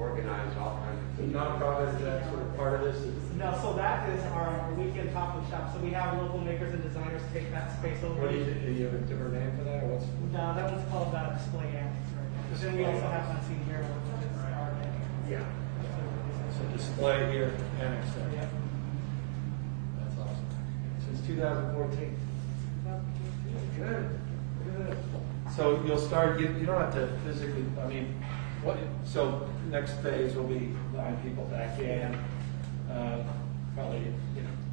organize all kinds of The things. nonprofit, is that sort of part of this? No, so that is our weekend pop-up shop. So we have local makers and designers take that space over. What do you have a different name for that, or what's? No, that one's called Display Antics right now. But then we also have one scene here, which is our Yeah. So display here, annex there. Yeah. That's awesome. Since 2014. Good. Good. So you'll start, you don't have to physically, I mean, what, so next phase will be buying people back in, probably,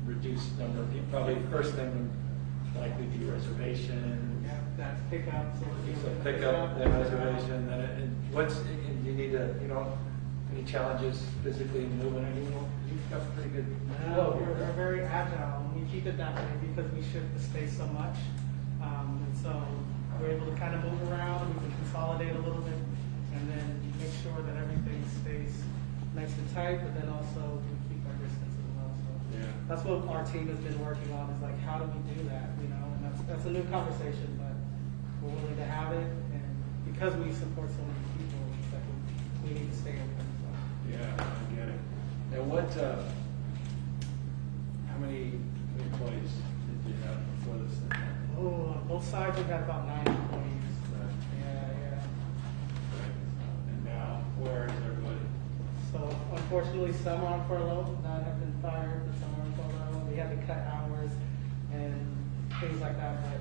reduce number of people, probably first thing would likely be reservation. Yeah, that's pickup. So pick up the reservation, and and you need to, any challenges physically moving anyone? You've got pretty good. No, we're very agile, and we keep it that way because we shift the space so much. And so we're able to kind of move around, we can consolidate a little bit, and then make sure that everything stays nice and tight, but then also we keep our distance as well. So Yeah. that's what our team has been working on, is like, how do we do that, and that's a new conversation, but we're willing to have it, and because we support so many people, it's like we need to stay open. So. Yeah, I get it. And what, how many employees did you have before this thing happened? Oh, on both sides we've got about 9 employees. Right. Yeah. And now, where is everybody? So unfortunately, some are on furlough, none have been fired, but some are on furlough. We had to cut hours and things like that, but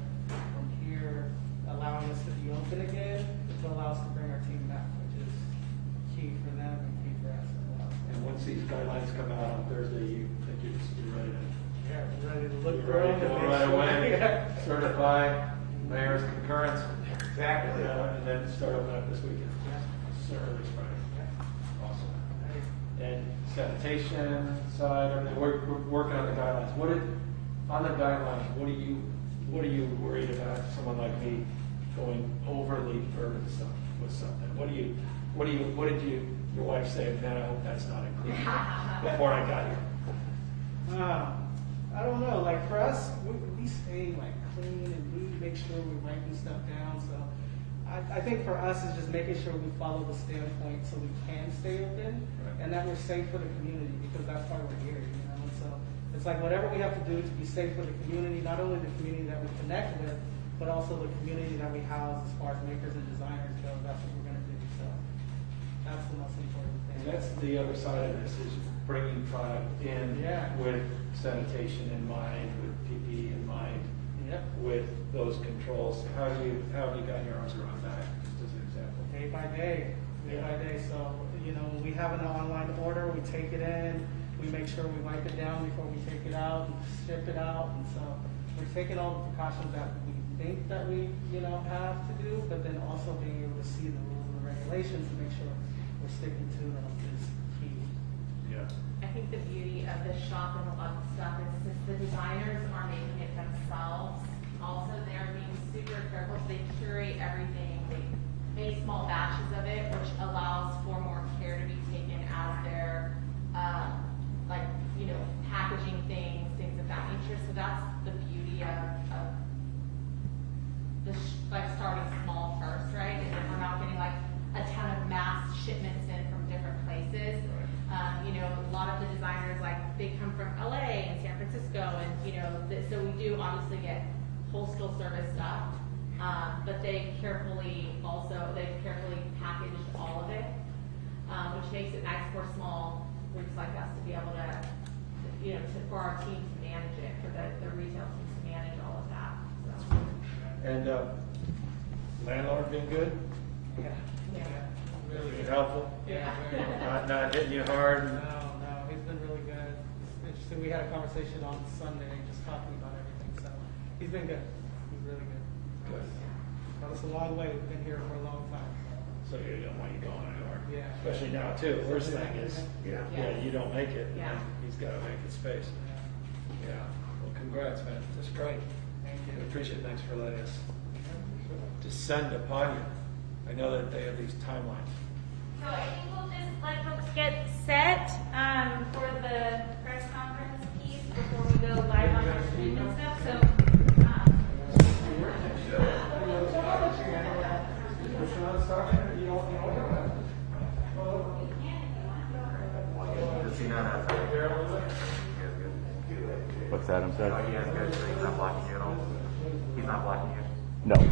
from here, allowing us to be open again, it will allow us to bring our team back, which is key for them and key for us as well. And once these guidelines come out on Thursday, you think you're ready to? Yeah, we're ready to look You're ready to go right away, Yeah. certify, mayor's concurrence. Exactly. And then start opening up this weekend. Yeah. Service, right? Yeah. Awesome. Right. And sanitation side, everything, we're working on the guidelines. On the guidelines, what are you worried about, someone like me going overly burdensome with something? What did your wife say, man, I hope that's not included before I got here? I don't know, like for us, we stay like clean and we make sure we're writing stuff down, so I think for us is just making sure we follow the standpoint so we can stay open, Right. and that we're safe for the community, because that's why we're here, and so it's like whatever we have to do to be safe for the community, not only the community that we connect with, but also the community that we house as far as makers and designers go, that's what we're gonna do, so that's the most important thing. And that's the other side of this, is bringing product in Yeah. with sanitation in mind, with PPE in mind, Yep. with those controls. How have you got your arms around that, just as an example? Day by day. So, when we have an online order, we take it in, we make sure we wipe it down before we take it out, and ship it out, and so we're taking all the precautions that we think that we, have to do, but then also being able to see the rules and regulations to make sure we're sticking to them is key. Yeah. I think the beauty of this shop and a lot of stuff is since the designers are making it themselves, also they're being super careful. They curate everything. They make small batches of it, which allows for more care to be taken as they're, packaging things of that nature. So that's the beauty of starting small first, right? And then we're not getting like a ton of mass shipments in from different places. A lot of the designers, they come from LA and San Francisco, and so we do obviously get postal service stuff, but they've carefully packaged all of it, which makes it nice for small groups like us to be able to, for our team to manage it, for the retail teams to manage all of that. So. And landlord been good? Yeah. Really Been good. helpful? Yeah. Not hitting you hard? No, he's been really good. It's interesting, we had a conversation on Sunday just talking about everything, so he's been good. He's really good. Good. Got us a long way, we've been here for a long time. So you don't want you going anywhere. Yeah. Especially now too. Worst thing is, Yeah. you don't make it, and Yeah. then he's got to make it space. Yeah. Well, congrats, man. That's great. Thank you. I appreciate it. Thanks for letting us descend upon you. I know that they have these timelines. So I think we'll just let folks get set for the press conference piece before we go live on our stream and stuff. So. You don't What's that? I'm sorry. Oh, yeah, good. So he's not blocking you at all? He's not blocking you? No.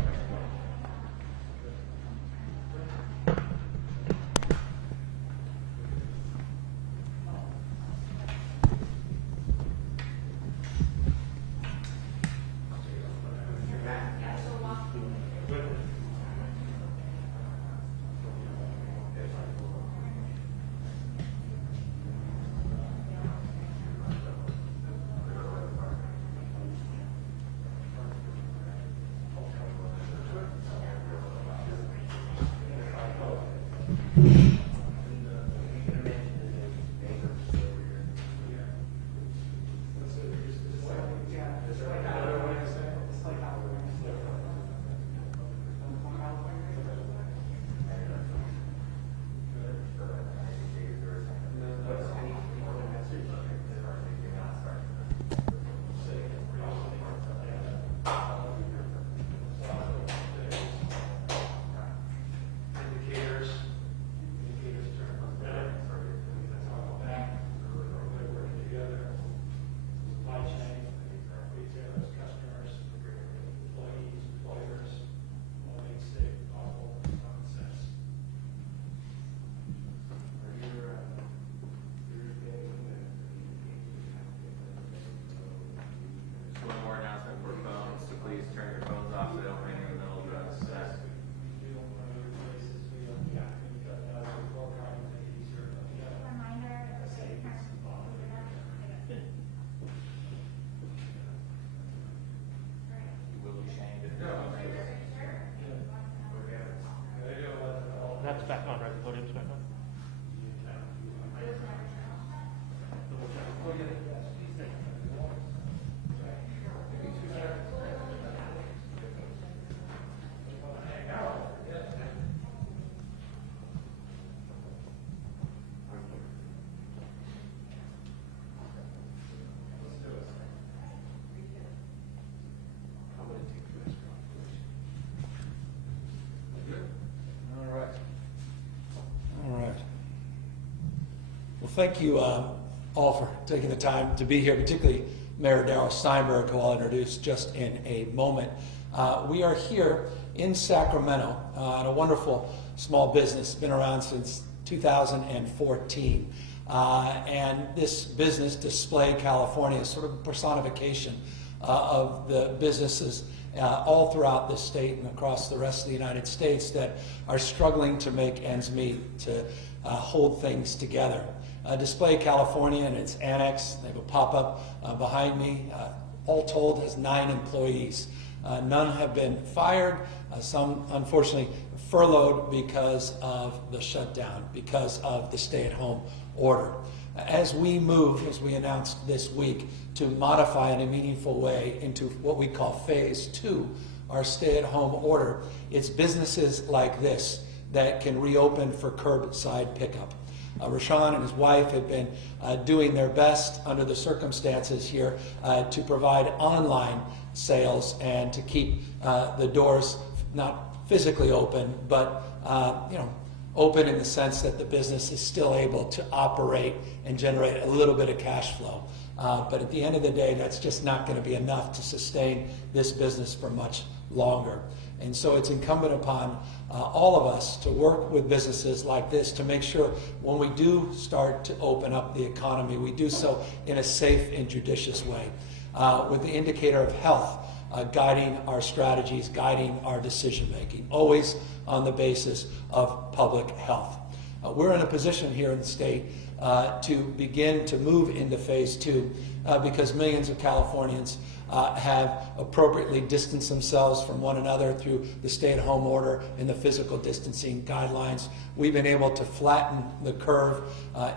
That's back on, right? The podium's back on. Thank you all for taking the time to be here, particularly Mayor Darrell Steinberg, who I'll introduce just in a moment. We are here in Sacramento at a wonderful small business, been around since 2014. And this business, Display California, is sort of a personification of the businesses all throughout the state and across the rest of the United States that are struggling to make ends meet, to hold things together. Display California and its annex, they have a pop-up behind me, all told has 9 employees. None have been fired, some unfortunately furloughed because of the shutdown, because of the stay-at-home order. As we move, as we announced this week, to modify in a meaningful way into what we call phase 2, our stay-at-home order, it's businesses like this that can reopen for curbside pickup. Rashawn and his wife have been doing their best under the circumstances here to provide online sales and to keep the doors not physically open, but open in the sense that the business is still able to operate and generate a little bit of cash flow. But at the end of the day, that's just not going to be enough to sustain this business for much longer. And so it's incumbent upon all of us to work with businesses like this to make sure when we do start to open up the economy, we do so in a safe and judicious way, with the indicator of health guiding our strategies, guiding our decision making, always on the basis of public health. We're in a position here in the state to begin to move into phase 2 because millions of Californians have appropriately distanced themselves from one another through the stay-at-home order and the physical distancing guidelines. We've been able to flatten the curve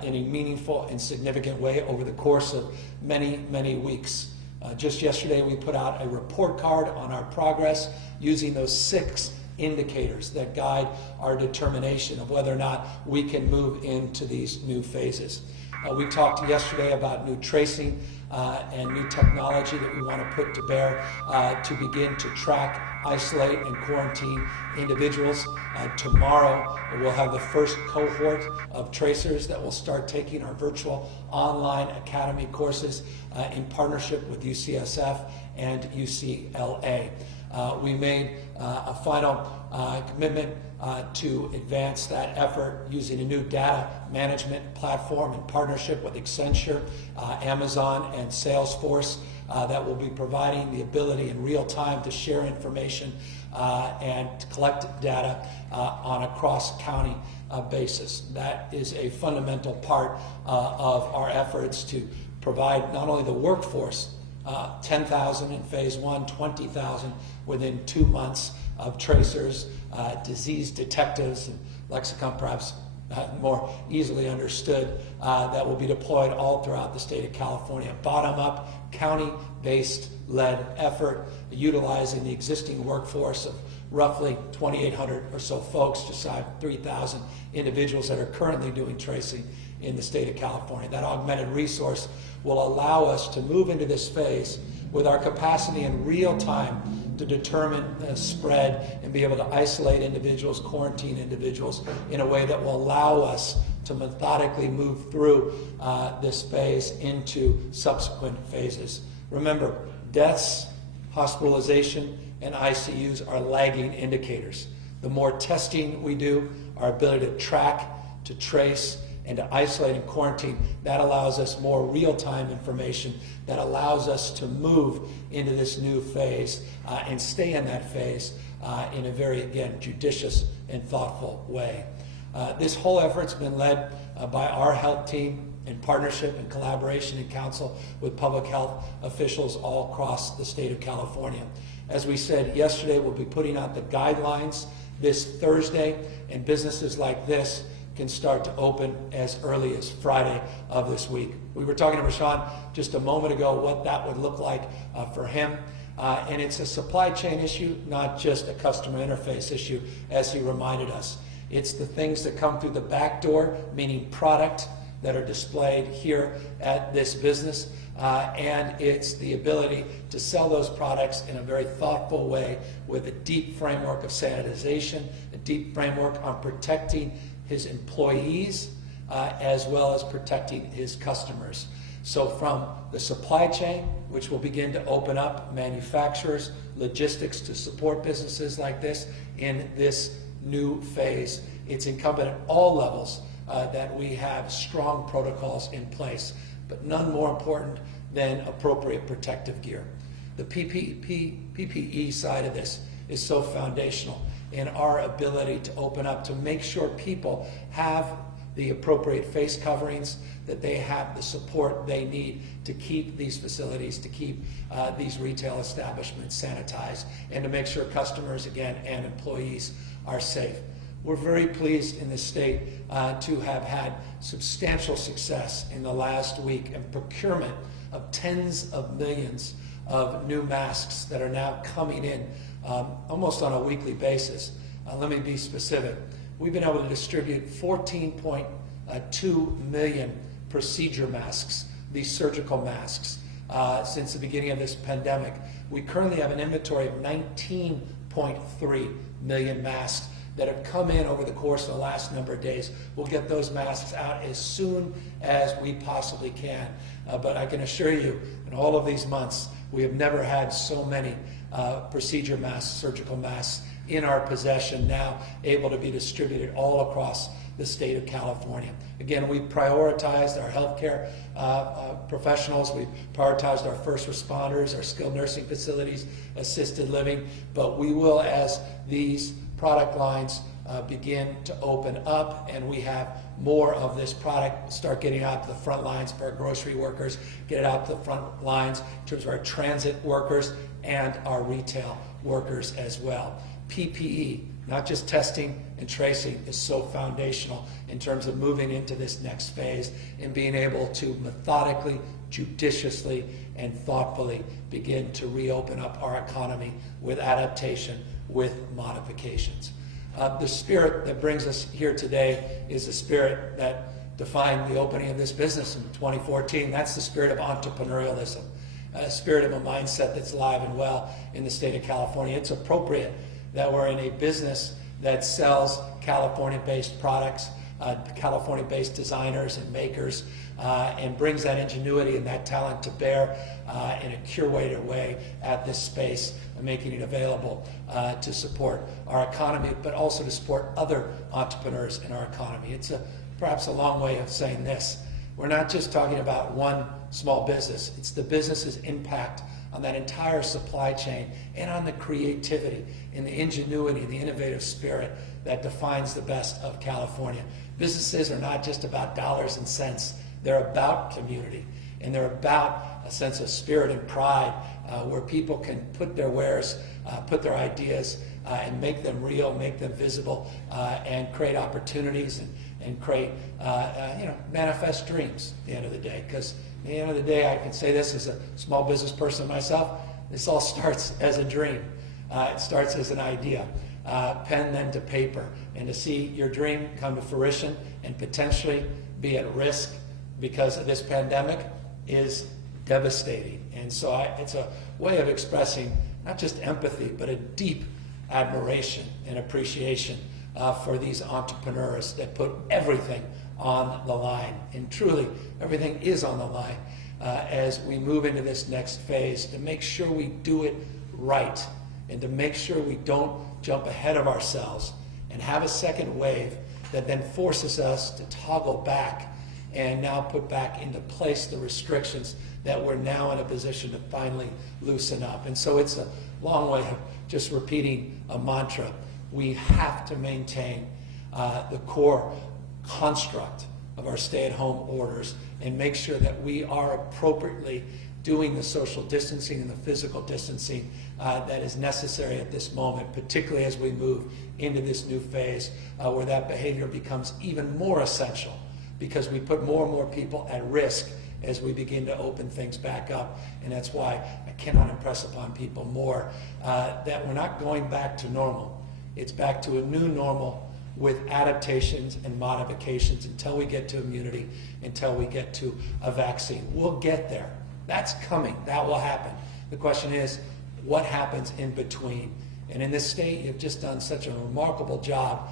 in a meaningful and significant way over the course of many, many weeks. Just yesterday, we put out a report card on our progress using those 6 indicators that guide our determination of whether or not we can move into these new phases. We talked yesterday about new tracing and new technology that we want to put to bear to begin to track isolate and quarantine individuals. Tomorrow, we'll have the first cohort of tracers that will start taking our virtual online academy courses in partnership with UCSF and UCLA. We made a final commitment to advance that effort using a new data management platform in partnership with Accenture, Amazon, and Salesforce that will be providing the ability in real time to share information and collect data on a cross-county basis. That is a fundamental part of our efforts to provide not only the workforce, 10,000 in phase 1, 20,000 within 2 months of tracers, disease detectives, and lexicon perhaps more easily understood, that will be deployed all throughout the state of California. Bottom-up, county-based led effort, utilizing the existing workforce of roughly 2,800 or so folks, just shy of 3,000 individuals that are currently doing tracing in the state of California. That augmented resource will allow us to move into this phase with our capacity in real time to determine spread and be able to isolate individuals, quarantine individuals in a way that will allow us to methodically move through this phase into subsequent phases. Remember, deaths, hospitalization, and ICUs are lagging indicators. The more testing we do, our ability to track, to trace, and to isolate and quarantine, that allows us more real-time information that allows us to move into this new phase and stay in that phase in a very, again, judicious and thoughtful way. This whole effort's been led by our health team in partnership and collaboration and counsel with public health officials all across the state of California. As we said yesterday, we'll be putting out the guidelines this Thursday, and businesses like this can start to open as early as Friday of this week. We were talking to Rashawn just a moment ago what that would look like for him. And it's a supply chain issue, not just a customer interface issue, as he reminded us. It's the things that come through the back door, meaning product that are displayed here at this business. And it's the ability to sell those products in a very thoughtful way with a deep framework of sanitization, a deep framework on protecting his employees, as well as protecting his customers. So from the supply chain, which will begin to open up manufacturers, logistics to support businesses like this in this new phase, it's incumbent at all levels that we have strong protocols in place, but none more important than appropriate protective gear. The PPE side of this is so foundational in our ability to open up, to make sure people have the appropriate face coverings, that they have the support they need to keep these facilities, to keep these retail establishments sanitized, and to make sure customers, again, and employees are safe. We're very pleased in this state to have had substantial success in the last week in procurement of tens of millions of new masks that are now coming in almost on a weekly basis. Let me be specific. We've been able to distribute 14.2 million procedure masks, these surgical masks, since the beginning of this pandemic. We currently have an inventory of 19.3 million masks that have come in over the course of the last number of days. We'll get those masks out as soon as we possibly can. But I can assure you, in all of these months, we have never had so many procedure masks, surgical masks in our possession, now able to be distributed all across the state of California. Again, we prioritized our healthcare professionals, we prioritized our first responders, our skilled nursing facilities, assisted living, but we will, as these product lines begin to open up and we have more of this product start getting out to the front lines for our grocery workers, get it out to the front lines in terms of our transit workers and our retail workers as well. PPE, not just testing and tracing, is so foundational in terms of moving into this next phase and being able to methodically, judiciously, and thoughtfully begin to reopen up our economy with adaptation, with modifications. The spirit that brings us here today is the spirit that defined the opening of this business in 2014. That's the spirit of entrepreneurialism. a spirit of a mindset that's alive and well in the state of California. It's appropriate that we're in a business that sells California-based products, California-based designers and makers, and brings that ingenuity and that talent to bear in a curated way at this space, making it available to support our economy, but also to support other entrepreneurs in our economy. It's perhaps a long way of saying this. We're not just talking about one small business. It's the business's impact on that entire supply chain and on the creativity and the ingenuity, the innovative spirit that defines the best of California. Businesses are not just about dollars and cents. They're about community, and they're about a sense of spirit and pride where people can put their wares, put their ideas, and make them real, make them visible, and create opportunities and create, manifest dreams at the end of the day. Because at the end of the day, I can say this as a small business person myself, this all starts as a dream. It starts as an idea, pen then to paper, and to see your dream come to fruition and potentially be at risk because of this pandemic is devastating. And so it's a way of expressing not just empathy, but a deep admiration and appreciation for these entrepreneurs that put everything on the line. And truly, everything is on the line as we move into this next phase to make sure we do it right and to make sure we don't jump ahead of ourselves and have a second wave that then forces us to toggle back and now put back into place the restrictions that we're now in a position to finally loosen up. And so it's a long way of just repeating a mantra. We have to maintain the core construct of our stay-at-home orders and make sure that we are appropriately doing the social distancing and the physical distancing that is necessary at this moment, particularly as we move into this new phase where that behavior becomes even more essential because we put more and more people at risk as we begin to open things back up. And that's why I cannot impress upon people more that we're not going back to normal. It's back to a new normal with adaptations and modifications until we get to immunity, until we get to a vaccine. We'll get there. That's coming. That will happen. The question is, what happens in between? And in this state, you've just done such a remarkable job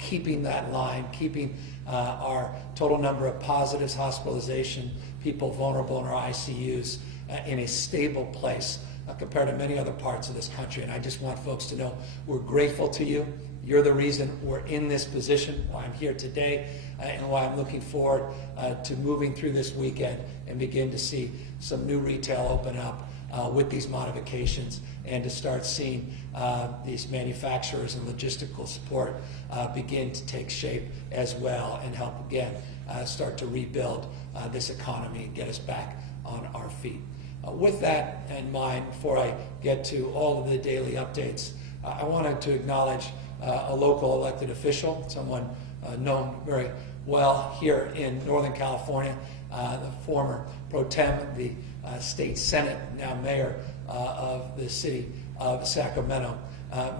keeping that line, keeping our total number of positives, hospitalization, people vulnerable in our ICUs in a stable place compared to many other parts of this country. And I just want folks to know we're grateful to you. You're the reason we're in this position, why I'm here today, and why I'm looking forward to moving through this weekend and begin to see some new retail open up with these modifications and to start seeing these manufacturers and logistical support begin to take shape as well and help again start to rebuild this economy and get us back on our feet. With that in mind, before I get to all of the daily updates, I wanted to acknowledge a local elected official, someone known very well here in Northern California, the former pro tem, the state senate, now mayor of the city of Sacramento.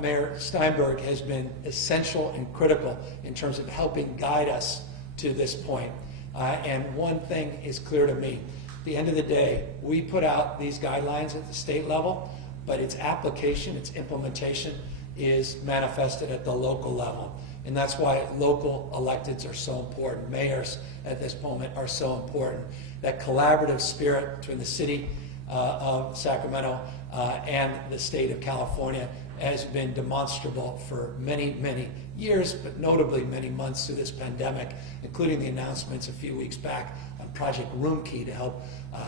Mayor Steinberg has been essential and critical in terms of helping guide us to this point. And one thing is clear to me. At the end of the day, we put out these guidelines at the state level, but its application, its implementation is manifested at the local level. And that's why local electeds are so important. Mayors at this moment are so important. That collaborative spirit between the city of Sacramento and the state of California has been demonstrable for many, many years, but notably many months through this pandemic, including the announcements a few weeks back on Project Room Key to help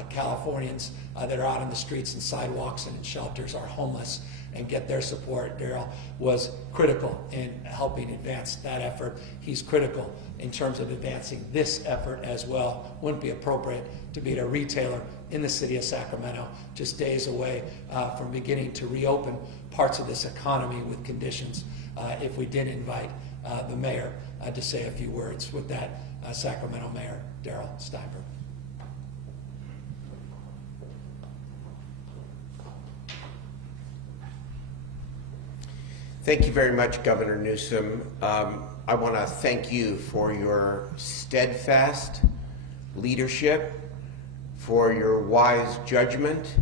Californians that are out on the streets and sidewalks and in shelters are homeless and get their support. Darrell was critical in helping advance that effort. He's critical in terms of advancing this effort as well. Wouldn't be appropriate to be a retailer in the city of Sacramento, just days away from beginning to reopen parts of this economy with conditions if we did invite the mayor to say a few words. With that, Sacramento Mayor Darrell Steinberg. Thank you very much, Governor Newsom. I want to thank you for your steadfast leadership, for your wise judgment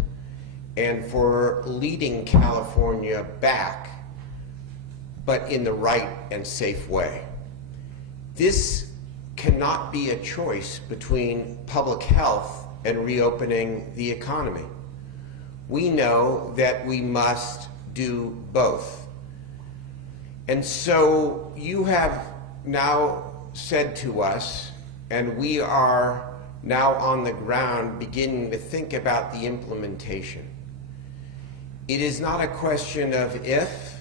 and for leading California back, but in the right and safe way. This cannot be a choice between public health and reopening the economy. We know that we must do both. And so you have now said to us, and we are now on the ground beginning to think about the implementation. It is not a question of if,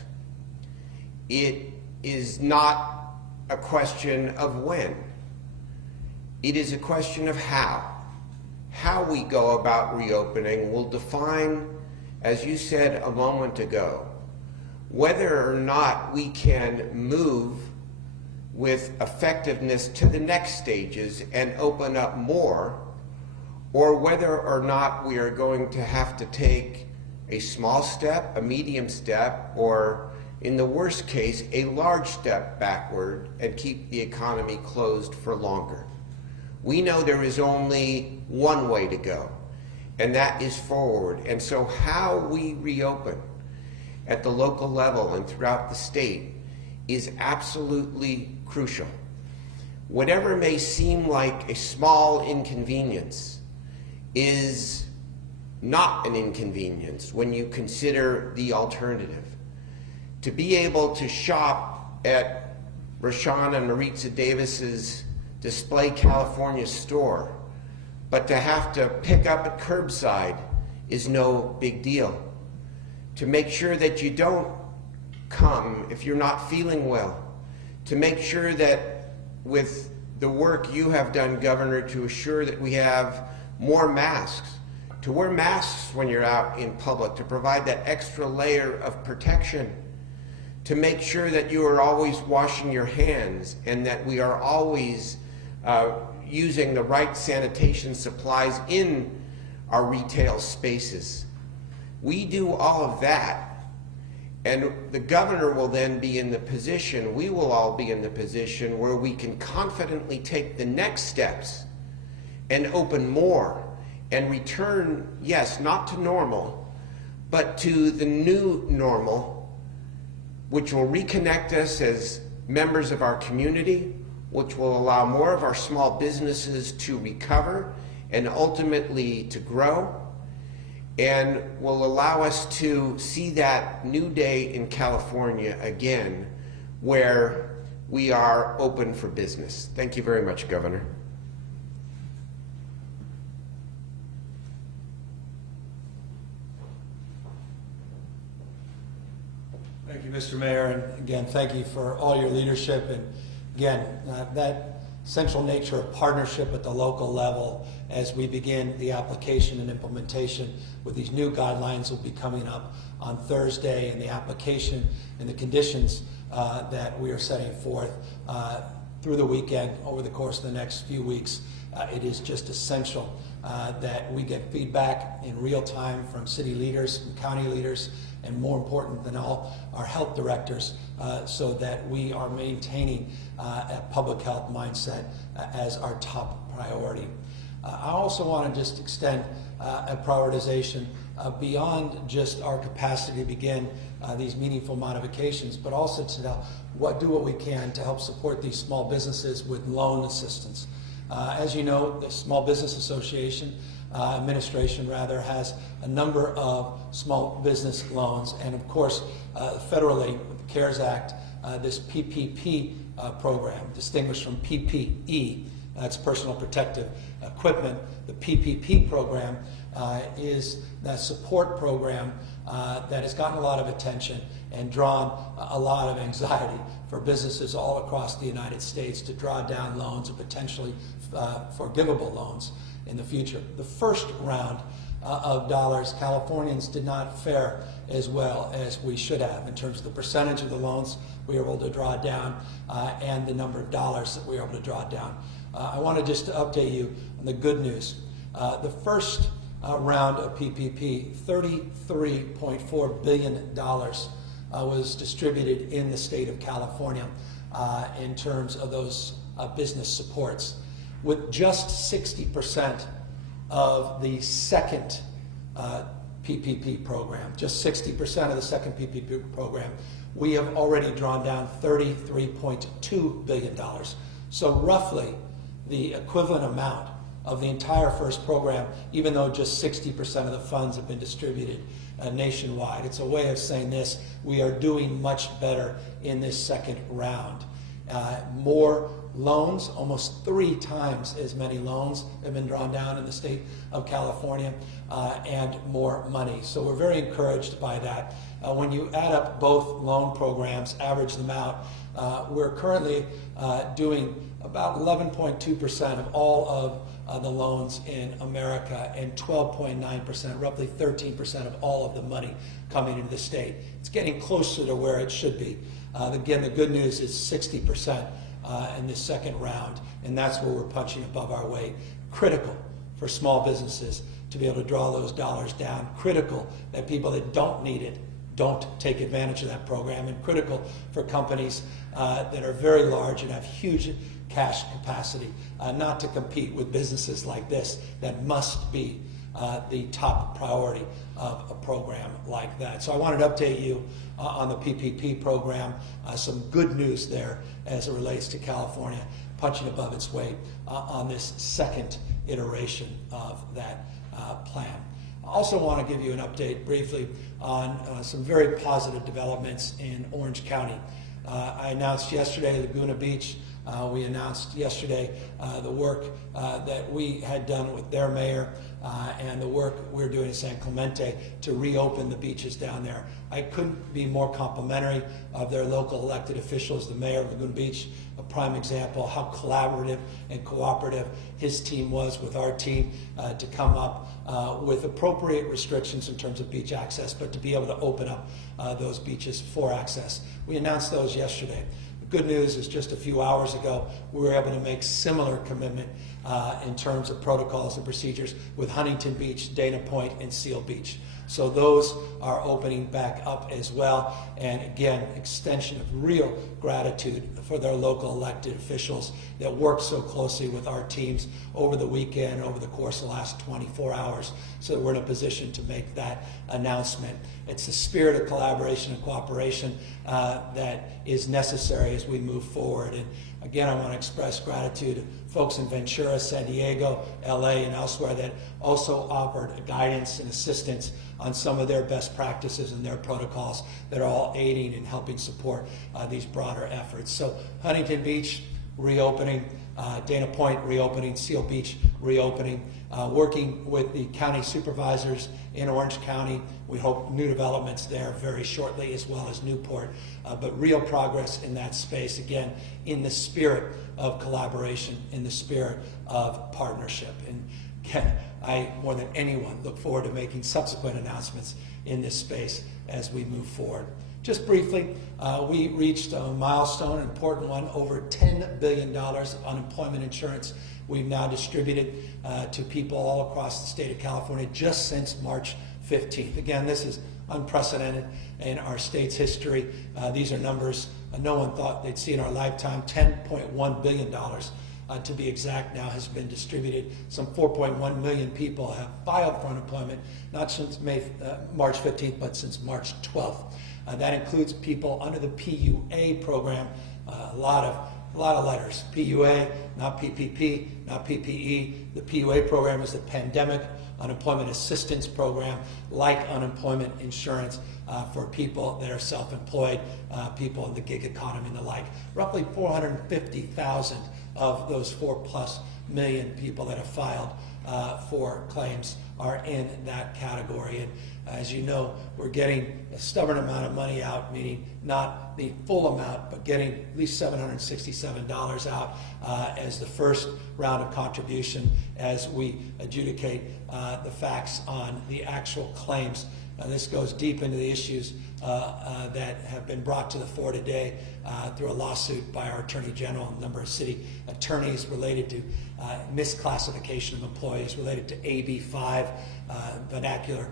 it is not a question of when. It is a question of how. How we go about reopening will define, as you said a moment ago, whether or not we can move with effectiveness to the next stages and open up more, or whether or not we are going to have to take a small step, a medium step, or in the worst case, a large step backward and keep the economy closed for longer. We know there is only one way to go, and that is forward. And so how we reopen at the local level and throughout the state is absolutely crucial. Whatever may seem like a small inconvenience is not an inconvenience when you consider the alternative. To be able to shop at Rashawn and Maritza Davis's Display California store, but to have to pick up at curbside is no big deal. To make sure that you don't come if you're not feeling well. To make sure that with the work you have done, Governor, to assure that we have more masks, to wear masks when you're out in public, to provide that extra layer of protection, to make sure that you are always washing your hands and that we are always using the right sanitation supplies in our retail spaces. We do all of that, and the governor will then be in the position, we will all be in the position where we can confidently take the next steps and open more and return, yes, not to normal, but to the new normal, which will reconnect us as members of our community, which will allow more of our small businesses to recover and ultimately to grow, and will allow us to see that new day in California again, where we are open for business. Thank you very much, Governor. Thank you, Mr. Mayor, and again, thank you for all your leadership, and again, that central nature of partnership at the local level as we begin the application and implementation with these new guidelines will be coming up on Thursday, and the application and the conditions that we are setting forth through the weekend over the course of the next few weeks. It is just essential that we get feedback in real time from city leaders, from county leaders, and more important than all, our health directors, so that we are maintaining a public health mindset as our top priority. I also want to just extend a prioritization beyond just our capacity to begin these meaningful modifications, but also to do what we can to help support these small businesses with loan assistance. As you know, the Small Business Association administration has a number of small business loans, and of course federally with the CARES Act, this PPP program, distinguished from PPE, that's personal protective equipment. The PPP program is that support program that has gotten a lot of attention and drawn a lot of anxiety for businesses all across the United States to draw down loans and potentially forgivable loans in the future. The first round of dollars, Californians did not fare as well as we should have in terms of the percentage of the loans we were able to draw down and the number of dollars that we were able to draw down. I wanted just to update you on the good news. The first round of PPP, $33.4 billion was distributed in the state of California in terms of those business supports, with just 60% of the second PPP program, just 60% of the second PPP program, we have already drawn down $33.2 billion. So roughly the equivalent amount of the entire first program, even though just 60% of the funds have been distributed nationwide. It's a way of saying this: we are doing much better in this second round. More loans, almost 3 times as many loans have been drawn down in the state of California, and more money. So we're very encouraged by that. When you add up both loan programs, average them out, we're currently doing about 11.2% of all of the loans in America, and 12.9%, roughly 13% of all of the money coming into the state. It's getting closer to where it should be. Again, the good news is 60% in this second round, and that's where we're punching above our weight. Critical for small businesses to be able to draw those dollars down. Critical that people that don't need it don't take advantage of that program, and critical for companies that are very large and have huge cash capacity, not to compete with businesses like this that must be the top priority of a program like that. So I wanted to update you on the PPP program. Some good news there as it relates to California punching above its weight on this second iteration of that plan. I also want to give you an update briefly on some very positive developments in Orange County. I announced yesterday Laguna Beach. We announced yesterday the work that we had done with their mayor and the work we're doing in San Clemente to reopen the beaches down there. I couldn't be more complimentary of their local elected officials. The mayor of Laguna Beach, a prime example of how collaborative and cooperative his team was with our team to come up with appropriate restrictions in terms of beach access, but to be able to open up those beaches for access. We announced those yesterday. Good news is just a few hours ago, we were able to make similar commitment in terms of protocols and procedures with Huntington Beach, Dana Point, and Seal Beach. So those are opening back up as well. And again, extension of real gratitude for their local elected officials that worked so closely with our teams over the weekend, over the course of the last 24 hours, so that we're in a position to make that announcement. It's the spirit of collaboration and cooperation that is necessary as we move forward. And again, I want to express gratitude to folks in Ventura, San Diego, LA, and elsewhere that also offered guidance and assistance on some of their best practices and their protocols that are all aiding and helping support these broader efforts. So Huntington Beach reopening, Dana Point reopening, Seal Beach reopening, working with the county supervisors in Orange County. We hope new developments there very shortly, as well as Newport, but real progress in that space, again, in the spirit of collaboration, in the spirit of partnership. And again, I, more than anyone, look forward to making subsequent announcements in this space as we move forward. Just briefly, we reached a milestone, an important one, over $10 billion of unemployment insurance we've now distributed to people all across the state of California just since March 15th. Again, this is unprecedented in our state's history. These are numbers no one thought they'd see in our lifetime. $10.1 billion to be exact now has been distributed. Some 4.1 million people have filed for unemployment, not since March 15th, but since March 12th. That includes people under the PUA program, a lot of letters. PUA, not PPP, not PPE. The PUA program is the Pandemic Unemployment Assistance Program, like unemployment insurance for people that are self-employed, people in the gig economy and the like. Roughly 450,000 of those 4+ million people that have filed for claims are in that category. And as you know, we're getting a stubborn amount of money out, meaning not the full amount, but getting at least $767 out as the first round of contribution as we adjudicate the facts on the actual claims. This goes deep into the issues that have been brought to the fore today through a lawsuit by our Attorney General and a number of city attorneys related to misclassification of employees, related to AB 5, vernacular,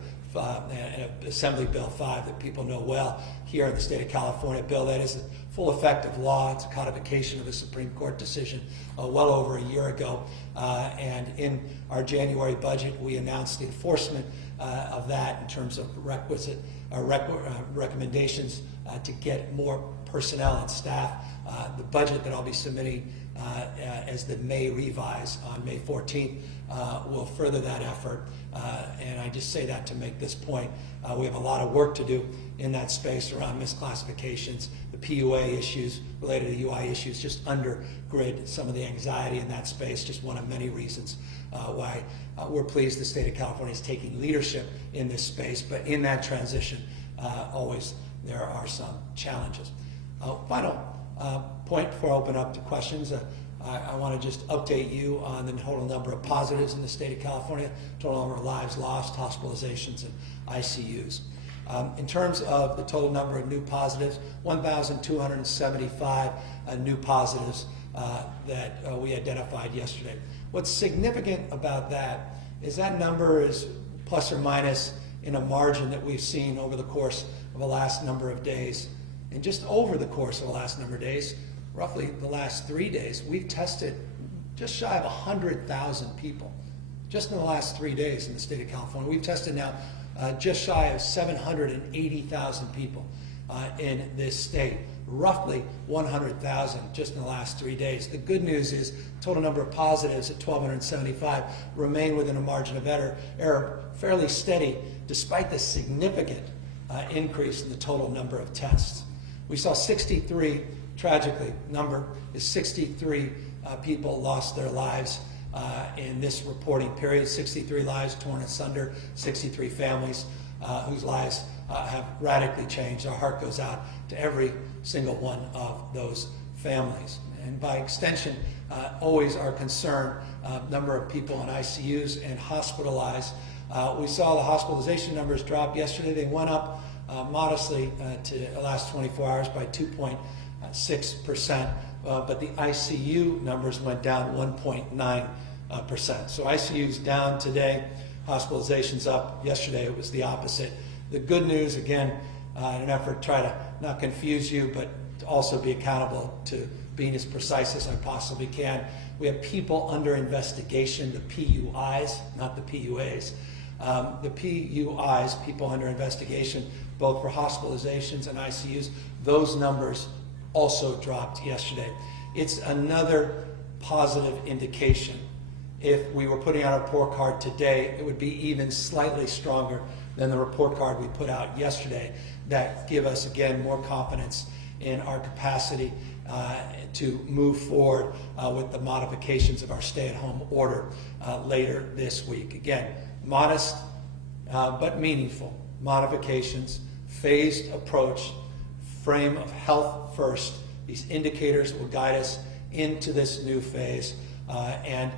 Assembly Bill 5 that people know well here in the state of California. A bill that is full effect of law. It's a codification of a Supreme Court decision well over a year ago. And in our January budget, we announced the enforcement of that in terms of recommendations to get more personnel and staff. The budget that I'll be submitting as the May revise on May 14th will further that effort. And I just say that to make this point. We have a lot of work to do in that space around misclassifications, the PUA issues related to UI issues, just undergrid some of the anxiety in that space, just one of many reasons why we're pleased the state of California is taking leadership in this space, but in that transition, always there are some challenges. Final point before I open up to questions. I want to just update you on the total number of positives in the state of California, total number of lives lost, hospitalizations, and ICUs. In terms of the total number of new positives, 1,275 new positives that we identified yesterday. What's significant about that is that number is plus or minus in a margin that we've seen over the course of the last number of days. And just over the course of the last number of days, roughly the last 3 days, we've tested just shy of 100,000 people. Just in the last 3 days in the state of California. We've tested now just shy of 780,000 people in this state. Roughly 100,000 just in the last 3 days. The good news is total number of positives at 1,275 remain within a margin of error, fairly steady, despite the significant increase in the total number of tests. We saw 63, tragically, number is 63 people lost their lives in this reporting period. 63 lives torn asunder, 63 families whose lives have radically changed. Our heart goes out to every single one of those families. And by extension, always our concern, number of people in ICUs and hospitalized. We saw the hospitalization numbers drop yesterday. They went up modestly to the last 24 hours by 2.6%, but the ICU numbers went down 1.9%. So ICU's down today, hospitalizations up. Yesterday it was the opposite. The good news, again, in an effort to try to not confuse you, but to also be accountable to being as precise as I possibly can, we have people under investigation, the PUIs, not the PUAs. The PUIs, people under investigation, both for hospitalizations and ICUs, those numbers also dropped yesterday. It's another positive indication. If we were putting out a report card today, it would be even slightly stronger than the report card we put out yesterday. That give us, again, more confidence in our capacity to move forward with the modifications of our stay-at-home order later this week. Again, modest but meaningful modifications, phased approach, frame of health first. These indicators will guide us into this new phase. And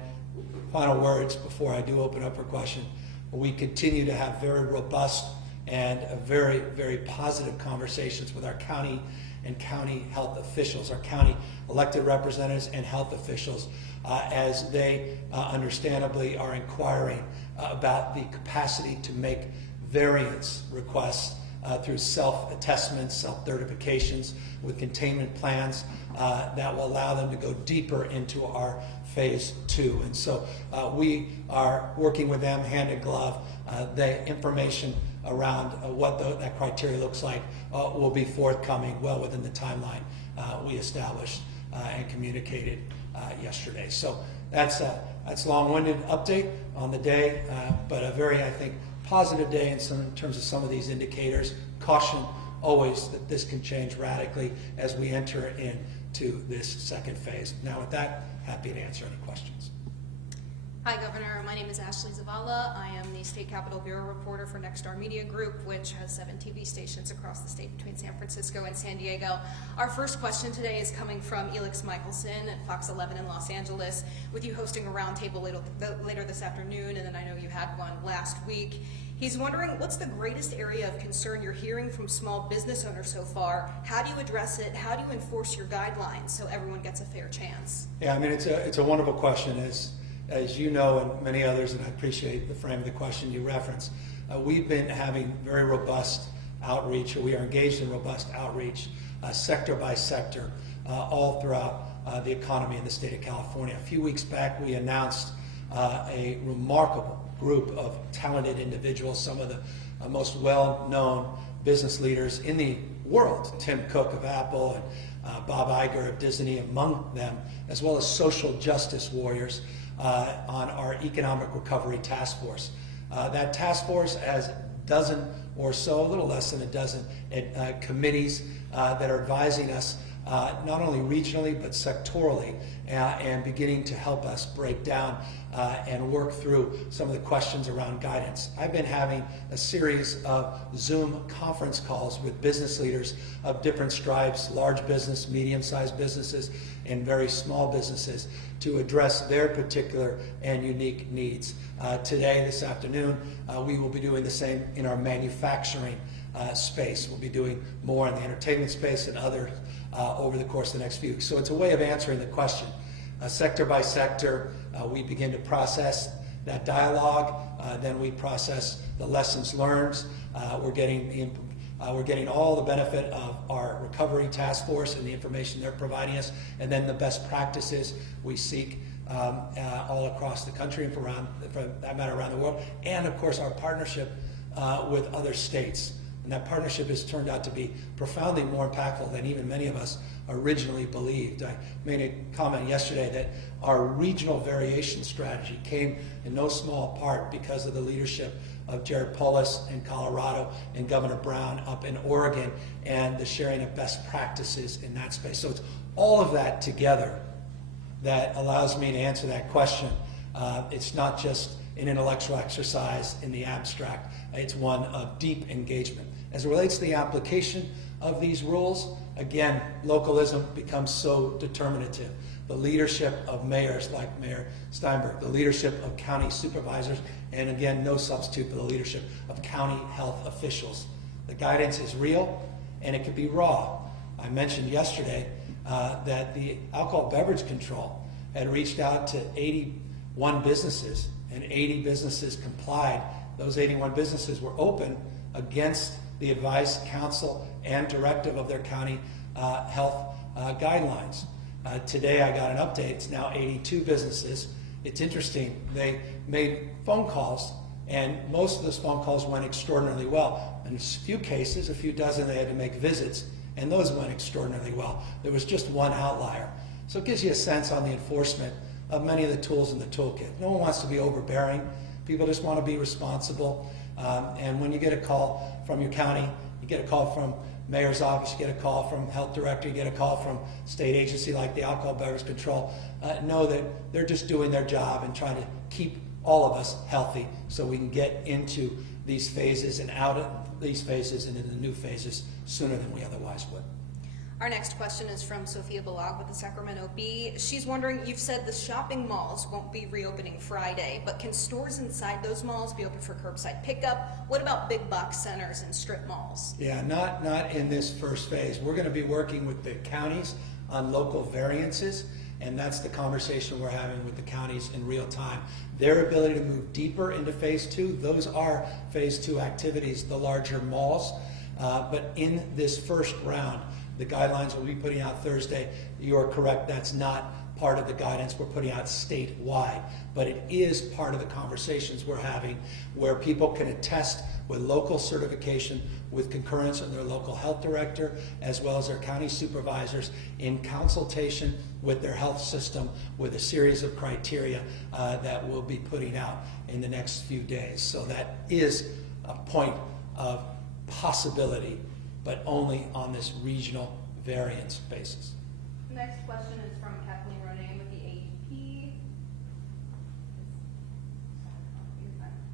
final words before I do open up for question. We continue to have very robust and very, very positive conversations with our county and county health officials, our county elected representatives and health officials, as they understandably are inquiring about the capacity to make variance requests through self-attestments, self-certifications with containment plans that will allow them to go deeper into our phase 2. And so we are working with them hand in glove. The information around what that criteria looks like will be forthcoming well within the timeline we established and communicated yesterday. So that's a long-winded update on the day, but a very, I think, positive day in terms of some of these indicators. Caution always that this can change radically as we enter into this second phase. Now with that, happy to answer any questions. Hi, Governor. My name is Ashley Zavala. I am the State Capitol Bureau reporter for Nexstar Media Group, which has 7 TV stations across the state between San Francisco and San Diego. Our first question today is coming from Elix Michelson at Fox 11 in Los Angeles, with you hosting a roundtable later this afternoon, and then I know you had one last week. He's wondering, what's the greatest area of concern you're hearing from small business owners so far? How do you address it? How do you enforce your guidelines so everyone gets a fair chance? Yeah, I mean, it's a wonderful question. As you know, and many others, and I appreciate the frame of the question you referenced, we've been having very robust outreach, or we are engaged in robust outreach sector by sector, all throughout the economy in the state of California. A few weeks back, we announced a remarkable group of talented individuals, some of the most well-known business leaders in the world, Tim Cook of Apple and Bob Iger of Disney among them, as well as social justice warriors on our economic recovery task force. That task force has a dozen or so, a little less than a dozen committees that are advising us not only regionally but sectorally and beginning to help us break down and work through some of the questions around guidance. I've been having a series of Zoom conference calls with business leaders of different stripes, large business, medium-sized businesses, and very small businesses to address their particular and unique needs. Today, this afternoon, we will be doing the same in our manufacturing space. We'll be doing more in the entertainment space and others over the course of the next few weeks. So it's a way of answering the question. Sector by sector, we begin to process that dialogue, then we process the lessons learned. We're getting all the benefit of our recovery task force and the information they're providing us, and then the best practices we seek all across the country and for that matter around the world, and of course our partnership with other states. And that partnership has turned out to be profoundly more impactful than even many of us originally believed. I made a comment yesterday that our regional variation strategy came in no small part because of the leadership of Jared Polis in Colorado and Governor Brown up in Oregon and the sharing of best practices in that space. So it's all of that together that allows me to answer that question. It's not just an intellectual exercise in the abstract. It's one of deep engagement. As it relates to the application of these rules, again, localism becomes so determinative. The leadership of mayors like Mayor Steinberg, the leadership of county supervisors, and again, no substitute for the leadership of county health officials. The guidance is real, and it can be raw. I mentioned yesterday that the alcohol beverage control had reached out to 81 businesses, and 80 businesses complied. Those 81 businesses were open against the advice, counsel, and directive of their county health guidelines. Today I got an update. It's now 82 businesses. It's interesting. They made phone calls, and most of those phone calls went extraordinarily well. In a few cases, a few dozen, they had to make visits, and those went extraordinarily well. There was just one outlier. So it gives you a sense on the enforcement of many of the tools in the toolkit. No one wants to be overbearing. People just want to be responsible. And when you get a call from your county, you get a call from mayor's office, you get a call from health director, you get a call from state agency like the alcohol beverage control, know that they're just doing their job and trying to keep all of us healthy so we can get into these phases and out of these phases and into the new phases sooner than we otherwise would. Our next question is from Sophia Balag with the Sacramento Bee. She's wondering, you've said the shopping malls won't be reopening Friday, but can stores inside those malls be open for curbside pickup? What about big box centers and strip malls? Yeah, not in this first phase. We're going to be working with the counties on local variances, and that's the conversation we're having with the counties in real time. Their ability to move deeper into phase two, those are phase two activities, the larger malls. But in this first round, the guidelines we'll be putting out Thursday, you're correct, that's not part of the guidance we're putting out statewide, but it is part of the conversations we're having where people can attest with local certification with concurrence of their local health director as well as their county supervisors in consultation with their health system with a series of criteria that we'll be putting out in the next few days. So that is a point of possibility, but only on this regional variance basis. Next question is from Kathleen Ronan with the AEP.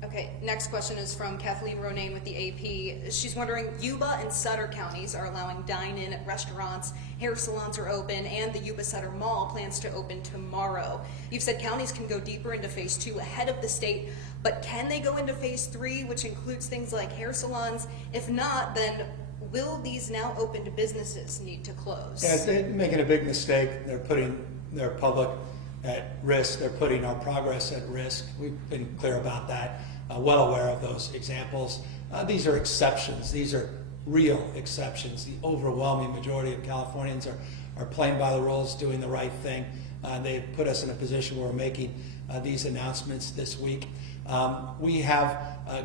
Okay, next question is from Kathleen Ronan with the AP. She's wondering, Yuba and Sutter counties are allowing dine-in at restaurants, hair salons are open, and the Yuba Sutter Mall plans to open tomorrow. You've said counties can go deeper into phase two ahead of the state, but can they go into phase three, which includes things like hair salons? If not, then will these now opened businesses need to close? Yeah, they're making a big mistake. They're putting their public at risk. They're putting our progress at risk. We've been clear about that, well aware of those examples. These are exceptions. These are real exceptions. The overwhelming majority of Californians are playing by the rules, doing the right thing. They've put us in a position where we're making these announcements this week. We have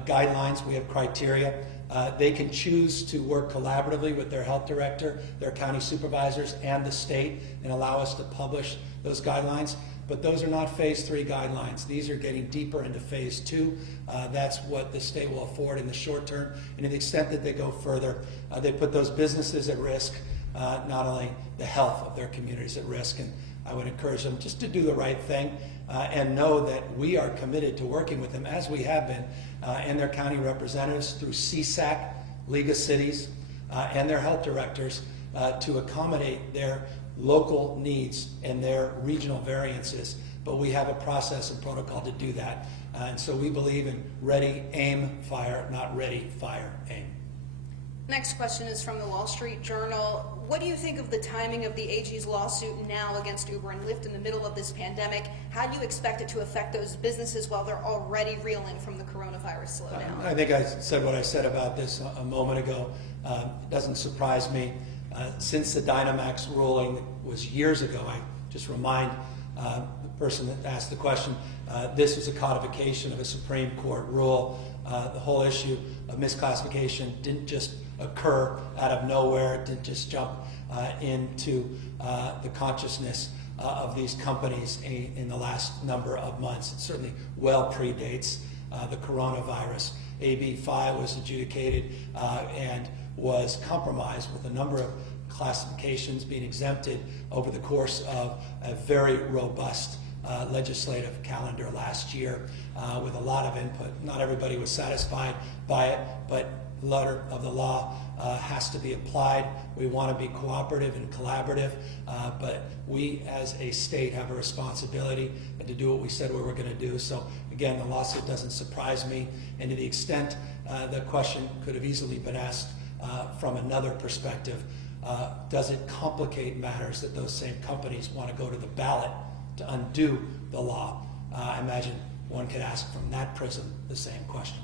guidelines, we have criteria. They can choose to work collaboratively with their health director, their county supervisors, and the state, and allow us to publish those guidelines. But those are not phase 3 guidelines. These are getting deeper into phase 2. That's what the state will afford in the short term. And to the extent that they go further, they put those businesses at risk, not only the health of their communities at risk. And I would encourage them just to do the right thing and know that we are committed to working with them, as we have been, and their county representatives through CSAC, League of Cities, and their health directors to accommodate their local needs and their regional variances. But we have a process and protocol to do that. And so we believe in ready, aim, fire, not ready, fire, aim. Next question is from the Wall Street Journal. What do you think of the timing of the AG's lawsuit now against Uber and Lyft in the middle of this pandemic? How do you expect it to affect those businesses while they're already reeling from the coronavirus slowdown? I think I said what I said about this a moment ago. It doesn't surprise me. Since the Dynamax ruling was years ago, I just remind the person that asked the question, this was a codification of a Supreme Court rule. The whole issue of misclassification didn't just occur out of nowhere. It didn't just jump into the consciousness of these companies in the last number of months. It certainly well predates the coronavirus. AB 5 was adjudicated and was compromised with a number of classifications being exempted over the course of a very robust legislative calendar last year with a lot of input. Not everybody was satisfied by it, but the letter of the law has to be applied. We want to be cooperative and collaborative, but we as a state have a responsibility to do what we said we were going to do. So again, the lawsuit doesn't surprise me, and to the extent the question could have easily been asked from another perspective, does it complicate matters that those same companies want to go to the ballot to undo the law? I imagine one could ask from that prism the same question.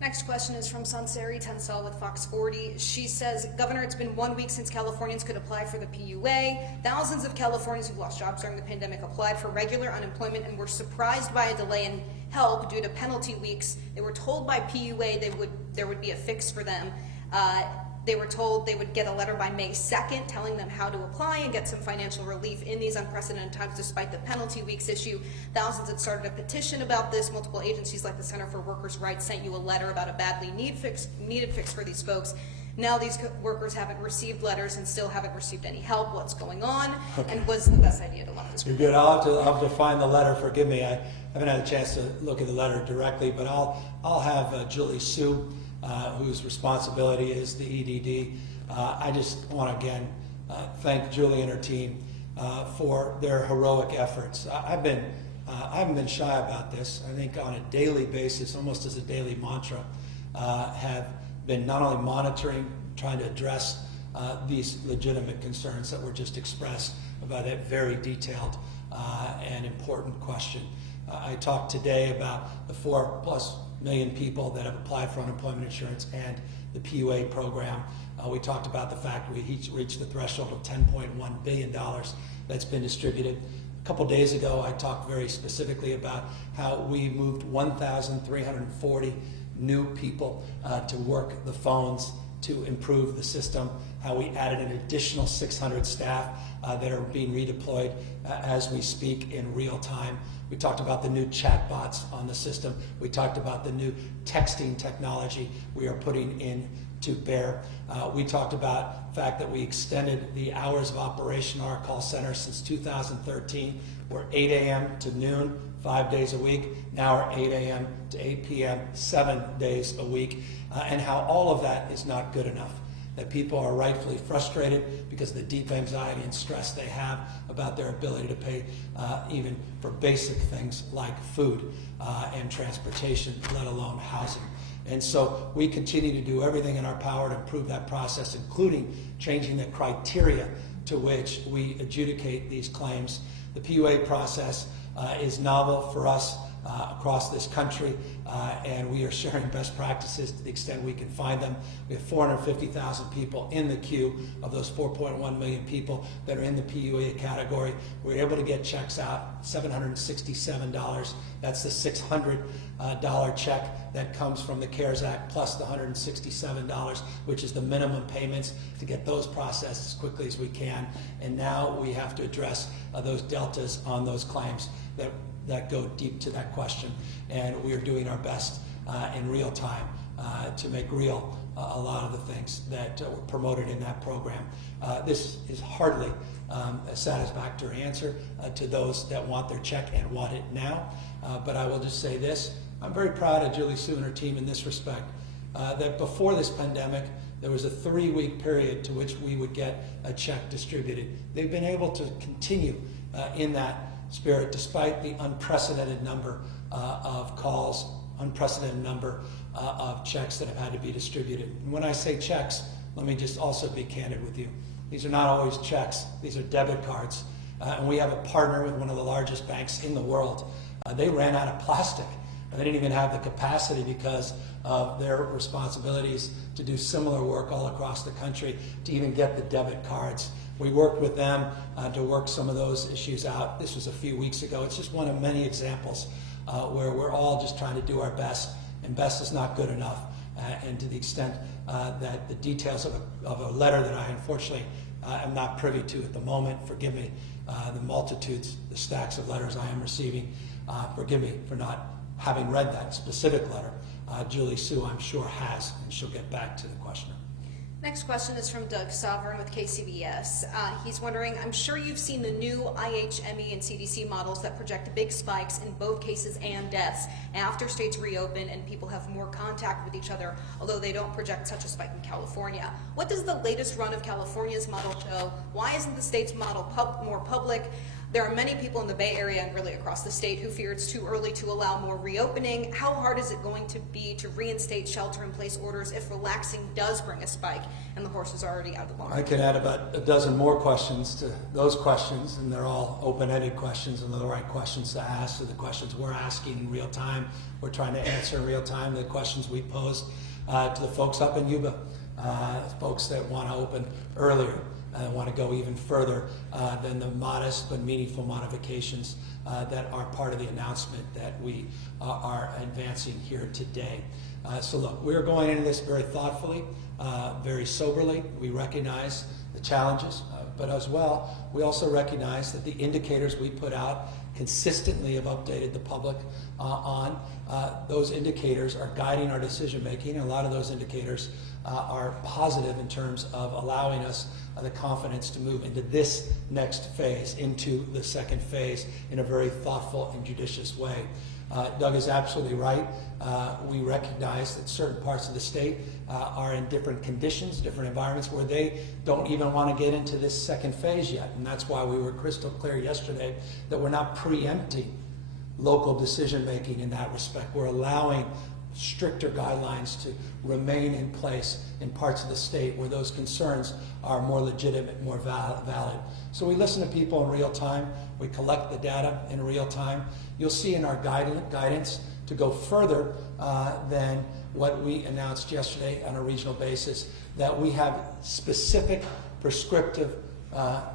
Next question is from Sansari Tensel with Fox 40. She says, Governor, it's been 1 week since Californians could apply for the PUA. Thousands of Californians who've lost jobs during the pandemic applied for regular unemployment and were surprised by a delay in help due to penalty weeks. They were told by PUA there would be a fix for them. They were told they would get a letter by May 2nd telling them how to apply and get some financial relief in these unprecedented times despite the penalty weeks issue. Thousands had started a petition about this. Multiple agencies like the Center for Workers' Rights sent you a letter about a badly needed fix for these folks. Now these workers haven't received letters and still haven't received any help. What's going on? Okay. And what's the best idea to launch this? You're good. I'll have to find the letter. Forgive me. I haven't had a chance to look at the letter directly, but I'll have Julie Sue, whose responsibility is the EDD. I just want to again thank Julie and her team for their heroic efforts. I haven't been shy about this. I think on a daily basis, almost as a daily mantra, have been not only monitoring, trying to address these legitimate concerns that were just expressed about that very detailed and important question. I talked today about the 4+ million people that have applied for unemployment insurance and the PUA program. We talked about the fact we reached the threshold of $10.1 billion that's been distributed. A couple days ago, I talked very specifically about how we moved 1,340 new people to work the phones to improve the system, how we added an additional 600 staff that are being redeployed as we speak in real time. We talked about the new chatbots on the system. We talked about the new texting technology we are putting in to bear. We talked about the fact that we extended the hours of operation of our call center since 2013. We're 8 a.m. to noon, 5 days a week. Now we're 8 a.m. to 8 p.m., 7 days a week. And how all of that is not good enough. That people are rightfully frustrated because of the deep anxiety and stress they have about their ability to pay even for basic things like food and transportation, let alone housing. And so we continue to do everything in our power to improve that process, including changing the criteria to which we adjudicate these claims. The PUA process is novel for us. across this country, and we are sharing best practices to the extent we can find them. We have 450,000 people in the queue of those 4.1 million people that are in the PUA category. We're able to get checks out, $767. That's the $600 check that comes from the CARES Act, plus the $167, which is the minimum payments, to get those processed as quickly as we can. And now we have to address those deltas on those claims that go deep to that question. And we are doing our best in real time to make real a lot of the things that were promoted in that program. This is hardly a satisfactory answer to those that want their check and want it now. But I will just say this, I'm very proud of Julie Sue and her team in this respect, that before this pandemic, there was a 3-week period to which we would get a check distributed. They've been able to continue in that spirit despite the unprecedented number of calls, unprecedented number of checks that have had to be distributed. And when I say checks, let me just also be candid with you. These are not always checks, these are debit cards. And we have a partner with one of the largest banks in the world. They ran out of plastic. They didn't even have the capacity because of their responsibilities to do similar work all across the country to even get the debit cards. We worked with them to work some of those issues out. This was a few weeks ago. It's just one of many examples where we're all just trying to do our best, and best is not good enough. And to the extent that the details of a letter that I unfortunately am not privy to at the moment, forgive me, the multitudes, the stacks of letters I am receiving, forgive me for not having read that specific letter. Julie Sue, I'm sure, has, and she'll get back to the questioner. Next question is from Doug Sovereign with KCBS. He's wondering, I'm sure you've seen the new IHME and CDC models that project big spikes in both cases and deaths after states reopen and people have more contact with each other, although they don't project such a spike in California. What does the latest run of California's model show? Why isn't the state's model more public? There are many people in the Bay Area and really across the state who fear it's too early to allow more reopening. How hard is it going to be to reinstate shelter-in-place orders if relaxing does bring a spike and the horse is already out of the barn? I could add about a dozen more questions to those questions, and they're all open-ended questions and they're the right questions to ask. So the questions we're asking in real time, we're trying to answer in real time. The questions we posed to the folks up in Yuba, folks that want to open earlier. Want to go even further than the modest but meaningful modifications that are part of the announcement that we are advancing here today. So look, we're going into this very thoughtfully, very soberly. We recognize the challenges, but as well, we also recognize that the indicators we put out consistently have updated the public on. Those indicators are guiding our decision making, and a lot of those indicators are positive in terms of allowing us the confidence to move into this next phase, into the second phase, in a very thoughtful and judicious way. Doug is absolutely right. We recognize that certain parts of the state are in different conditions, different environments where they don't even want to get into this second phase yet. And that's why we were crystal clear yesterday that we're not preempting local decision making in that respect. We're allowing stricter guidelines to remain in place in parts of the state where those concerns are more legitimate, more valid. So we listen to people in real time. We collect the data in real time. You'll see in our guidance to go further than what we announced yesterday on a regional basis, that we have specific prescriptive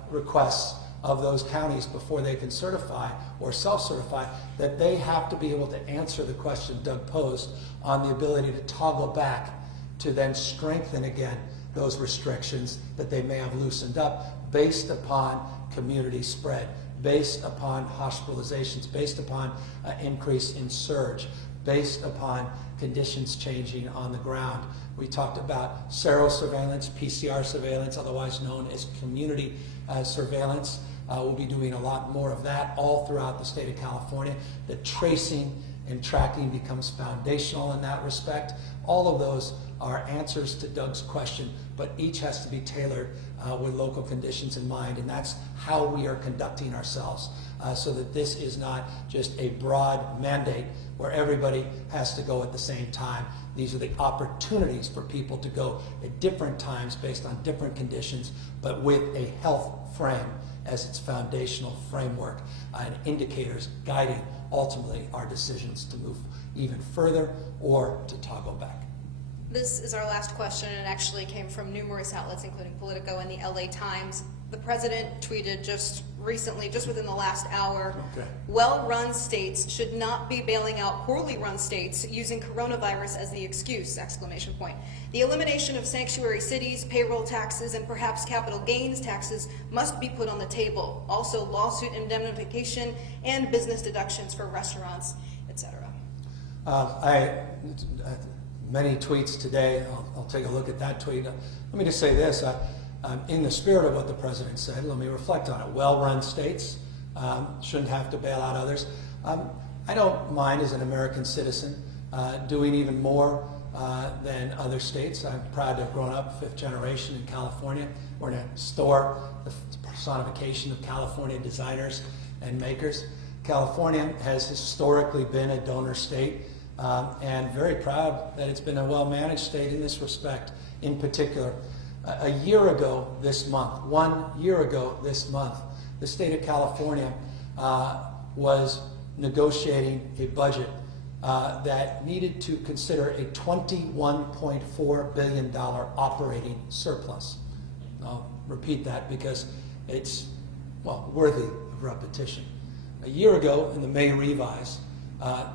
requests of those counties before they can certify or self-certify, that they have to be able to answer the question Doug posed on the ability to toggle back to then strengthen again those restrictions that they may have loosened up based upon community spread, based upon hospitalizations, based upon increase in surge, based upon conditions changing on the ground. We talked about serosurveillance, PCR surveillance, otherwise known as community surveillance. We'll be doing a lot more of that all throughout the state of California. The tracing and tracking becomes foundational in that respect. All of those are answers to Doug's question, but each has to be tailored with local conditions in mind, and that's how we are conducting ourselves, so that this is not just a broad mandate where everybody has to go at the same time. These are the opportunities for people to go at different times based on different conditions, but with a health frame as its foundational framework and indicators guiding ultimately our decisions to move even further or to toggle back. This is our last question, and it actually came from numerous outlets, including Politico and the LA Times. The president tweeted just recently, just within the last hour, well-run states should not be bailing out poorly run states using coronavirus as the excuse, exclamation point. The elimination of sanctuary cities, payroll taxes, and perhaps capital gains taxes must be put on the table. Also, lawsuit indemnification and business deductions for restaurants, etc. Many tweets today. I'll take a look at that tweet. Let me just say this. In the spirit of what the president said, let me reflect on it. Well-run states shouldn't have to bail out others. I don't mind, as an American citizen, doing even more than other states. I'm proud to have grown up fifth generation in California. We're in a store, the personification of California designers and makers. California has historically been a donor state, and very proud that it's been a well-managed state in this respect. In particular, a year ago this month, 1 year ago this month, the state of California was negotiating a budget that needed to consider a $21.4 billion operating surplus. I'll repeat that because it's, well, worthy of repetition. A year ago, in the May revise,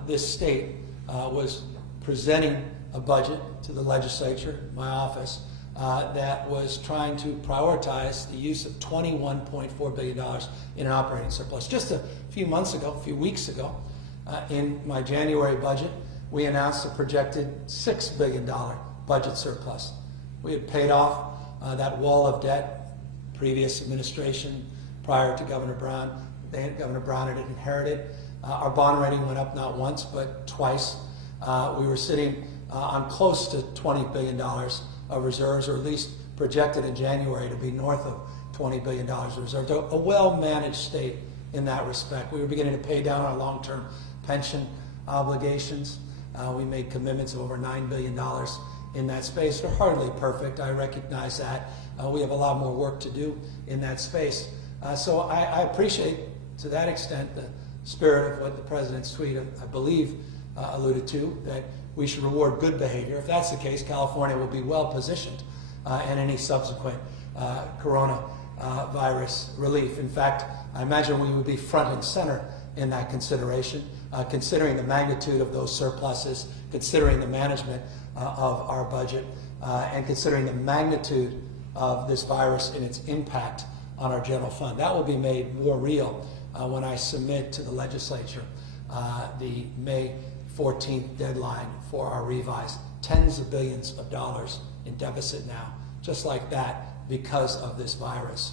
this state was presenting a budget to the legislature, my office, that was trying to prioritize the use of $21.4 billion in an operating surplus. Just a few weeks ago, in my January budget, we announced a projected $6 billion budget surplus. We had paid off that wall of debt, previous administration, prior to Governor Brown. Governor Brown had inherited. Our bond rating went up not once, but twice. We were sitting on close to $20 billion of reserves, or at least projected in January to be north of $20 billion of reserves. A well-managed state in that respect. We were beginning to pay down our long-term pension obligations. We made commitments of over $9 billion in that space. We're hardly perfect, I recognize that. We have a lot more work to do in that space. So I appreciate, to that extent, the spirit of what the president's tweet, I believe, alluded to, that we should reward good behavior. If that's the case, California will be well positioned in any subsequent coronavirus relief. In fact, I imagine we would be front and center in that consideration, considering the magnitude of those surpluses, considering the management of our budget, and considering the magnitude of this virus and its impact on our general fund. That will be made more real when I submit to the legislature the May 14th deadline for our revise. Tens of billions of dollars in deficit now, just like that, because of this virus.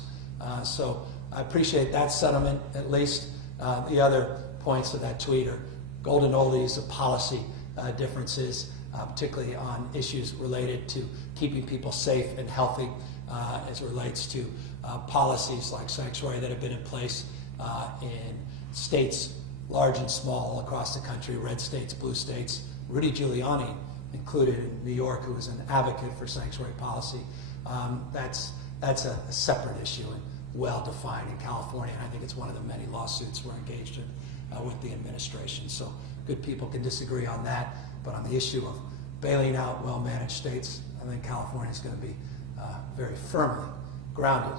So I appreciate that sentiment, at least. The other points of that tweet are golden oldies of policy differences, particularly on issues related to keeping people safe and healthy as it relates to policies like sanctuary that have been in place in states large and small across the country, red states, blue states. Rudy Giuliani included in New York, who was an advocate for sanctuary policy. That's a separate issue and well-defined in California, and I think it's one of the many lawsuits we're engaged in with the administration. So good people can disagree on that, but on the issue of bailing out well-managed states, I think California is going to be very firmly grounded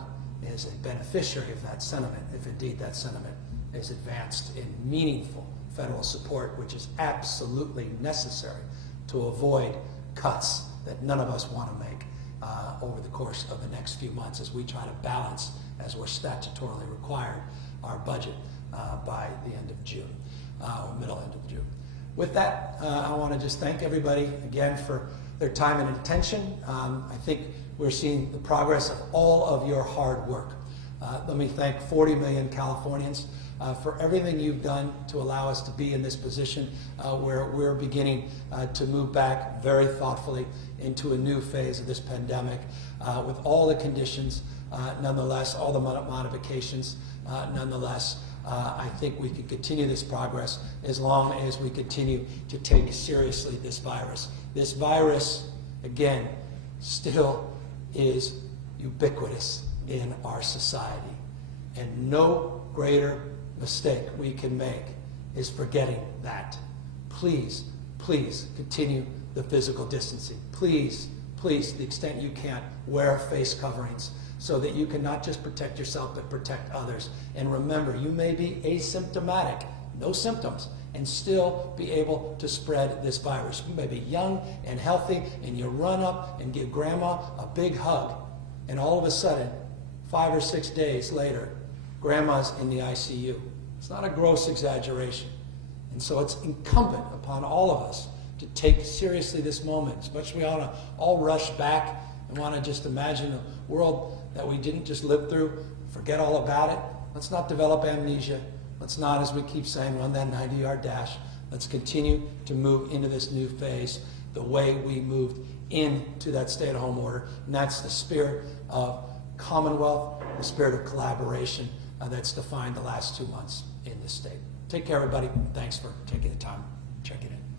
as a beneficiary of that sentiment, if indeed that sentiment is advanced in meaningful federal support, which is absolutely necessary to avoid cuts that none of us want to make over the course of the next few months as we try to balance, as we're statutorily required, our budget by the end of June, or middle end of June. With that, I want to just thank everybody again for their time and attention. I think we're seeing the progress of all of your hard work. Let me thank 40 million Californians for everything you've done to allow us to be in this position where we're beginning to move back very thoughtfully into a new phase of this pandemic with all the conditions, nonetheless, all the modifications, nonetheless. I think we can continue this progress as long as we continue to take seriously this virus. This virus, again, still is ubiquitous in our society. And no greater mistake we can make is forgetting that. Please, please continue the physical distancing. Please, please, to the extent you can, wear face coverings so that you can not just protect yourself, but protect others. And remember, you may be asymptomatic, no symptoms, and still be able to spread this virus. You may be young and healthy, and you run up and give grandma a big hug, and all of a sudden, 5 or 6 days later, grandma's in the ICU. It's not a gross exaggeration. And so it's incumbent upon all of us to take seriously this moment, especially we ought to all rush back and want to just imagine a world that we didn't just live through, forget all about it. Let's not develop amnesia. Let's not, as we keep saying, run that 90-yard dash. Let's continue to move into this new phase the way we moved into that stay-at-home order. And that's the spirit of Commonwealth, the spirit of collaboration that's defined the last 2 months in this state. Take care, everybody. Thanks for taking the time checking in.